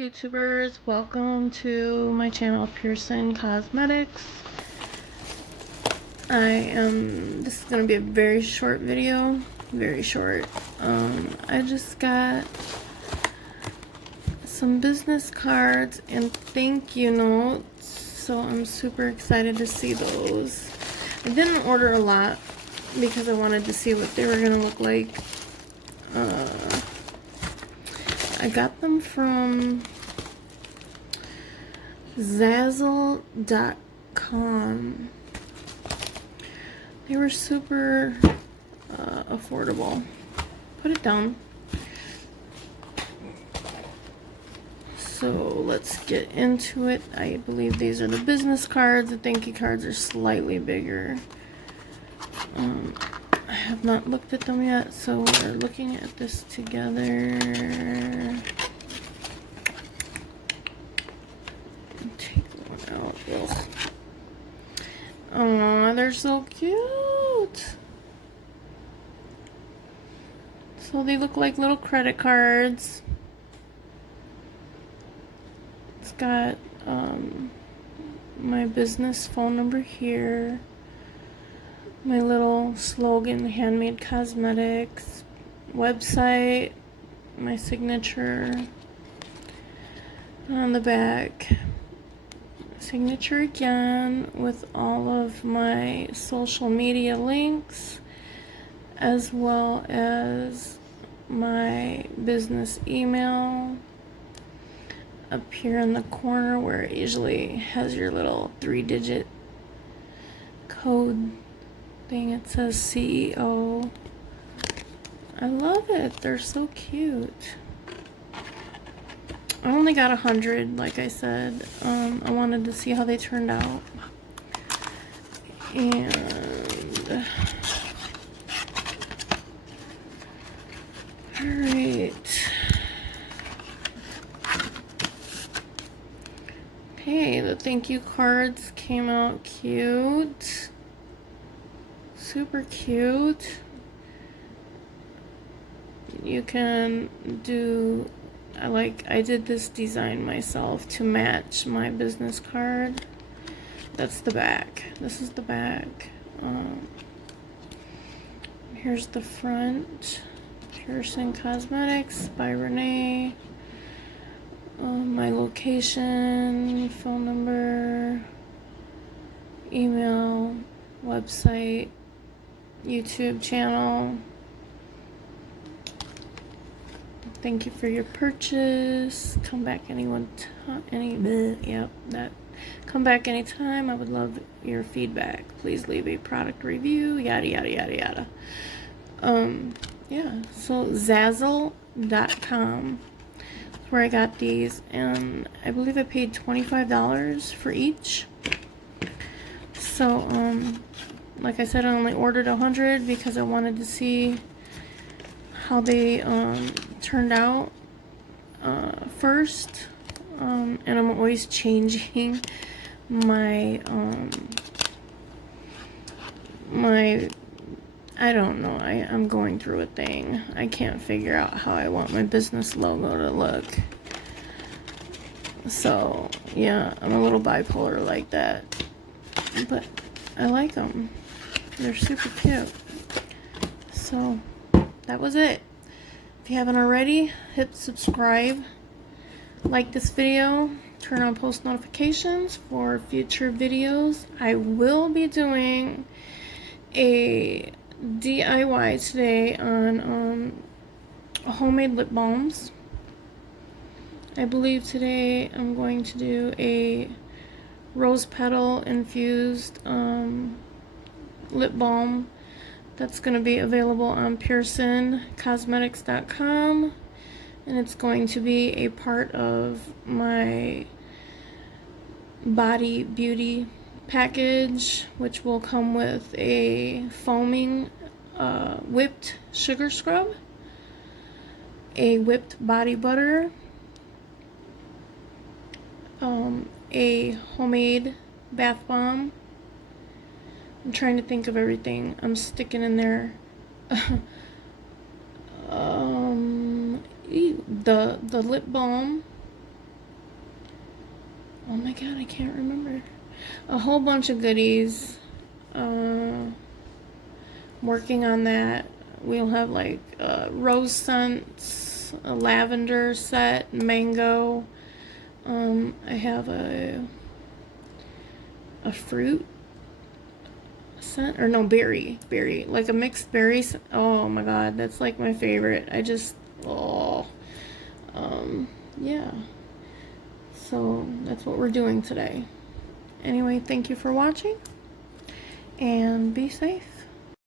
YouTubers, welcome to my channel Pearson Cosmetics. This is gonna be a very short video, very short. I just got some business cards and thank you notes, so I'm super excited to see those. I didn't order a lot because I wanted to see what they were gonna look like. I got them from Zazzle.com. They were super affordable. Put it down. So let's get into it. I believe these are the business cards. The thank you cards are slightly bigger. I have not looked at them yet, so we're looking at this together. Take one out. Ugh. Aw, they're so cute. So they look like little credit cards. It's got my business phone number here. My little slogan, Handmade Cosmetics, website, my signature on the back, signature again with all of my social media links, as well as my business email up here in the corner where it usually has your little 3-digit code thing. It says CEO. I love it. They're so cute. I only got 100, like I said. I wanted to see how they turned out. And alright. Okay, the thank you cards came out cute. Super cute. You can do, I did this design myself to match my business card. That's the back. This is the back. Here's the front. Pearson Cosmetics by Renee. My location, phone number, email, website, YouTube channel. Thank you for your purchase. Come back come back anytime. I would love your feedback. Please leave a product review. Yada yada yada yada. Yeah. So Zazzle.com is where I got these, and I believe I paid $25 for each. So like I said, I only ordered 100 because I wanted to see how they turned out first. And I'm always changing my I don't know, I'm going through a thing. I can't figure out how I want my business logo to look. So yeah, I'm a little bipolar like that, but I like them. They're super cute. So that was it. If you haven't already, hit subscribe, like this video, turn on post notifications for future videos. I will be doing a DIY today on homemade lip balms. I believe today I'm going to do a rose petal infused lip balm that's going to be available on PearsonCosmetics.com, and it's going to be a part of my Body Beauty package, which will come with a foaming whipped sugar scrub, a whipped body butter, a homemade bath bomb. I'm trying to think of everything I'm sticking in there. The lip balm, Oh my god, I can't remember. A whole bunch of goodies. Working on that. We'll have like rose scents, a lavender set, mango. I have a fruit scent, or no, berry, like a mixed berry. Oh my god, that's like my favorite. Yeah. So that's what we're doing today. Anyway, thank you for watching, and be safe.